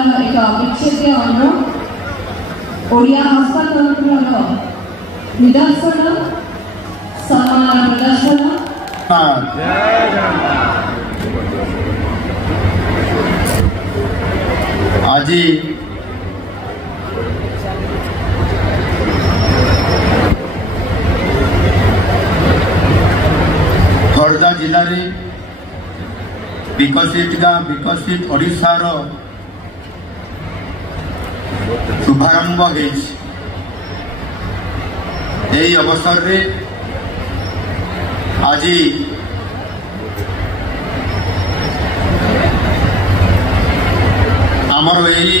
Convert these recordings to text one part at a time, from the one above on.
एक अविच्छेद्य अंग ओडिया हस्तांतरण निदर्शन सम्मान प्रदर्शन आज खोर्धा जिले में विकसित गाँ विकसित ओडिशार शुभारंभ यही अवसर रे आज आमर यही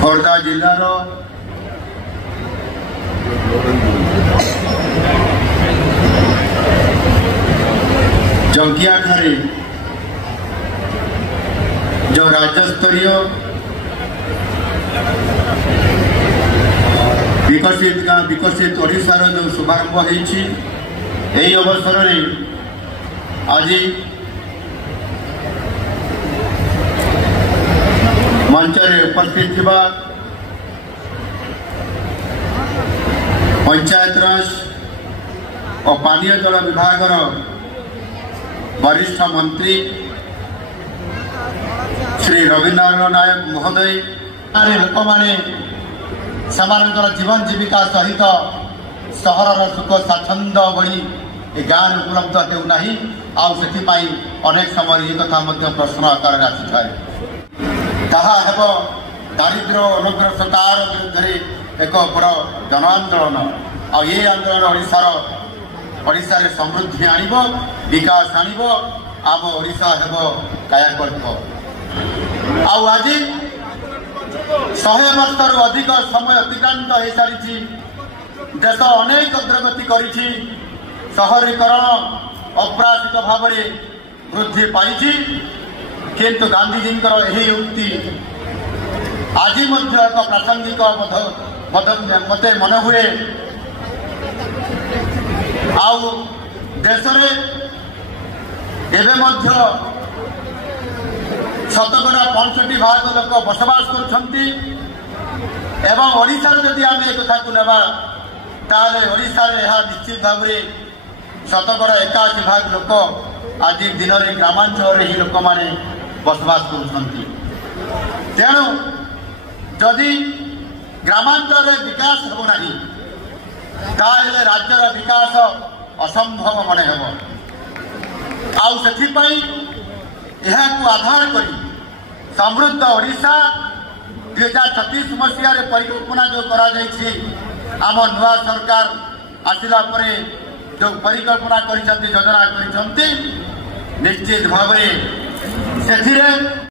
खोर्धा जिलार जंकिया ठारे जो राज्यस्तरीय विकसित गाँ विकसित ओडिशार जो शुभारंभ होती अवसर में आज मंच उपस्थित थिबा पंचायत राज और पानीय जल विभाग वरिष्ठ मंत्री श्री रविनारायण नायक महोदय लोक मैंने जीवन जीविका सहित सहर सुख स्वाच्छंद भली गाँव में उपलब्ध होना आपाई अनेक समय ये कथा प्रश्न आकार आसी दारिद्र्य अनग्रसतार विरुद्ध एक बड़ जन आंदोलन आ ये आंदोलन ओडिशा रे समृद्धि आनिब विकास आनिब आम ओडिशा हेब कायाकल्प आज 100 वर्ष अधिक समय अतिक्रांत हो सारी देश अनेक अग्रगति करी शहरीकरण अपराधिक भाव में वृद्धि पाई किंतु गांधीजी यही उक्ति आज एक प्रासंगिक मते मन हुए आउ देश शतकड़ा 65% लोक बसवास कर ओडिशा जदि आम एक कथा को नेबा ताले ओडिशा निश्चित भाव में शतकड़ा 81% लोक आज दिन में ग्रामांचल ही लोक मैंने बसवास कर तेणु जदि ग्रामांचल विकास होना ताले राज्यर विकास असंभव मन हो आधार कर समृद्ध ओडिशा 2036 मसीह परिकल्पना जो आम नुआ सरकार आसिला परे जो परिकल्पना कर योजना कर निश्चित भाव में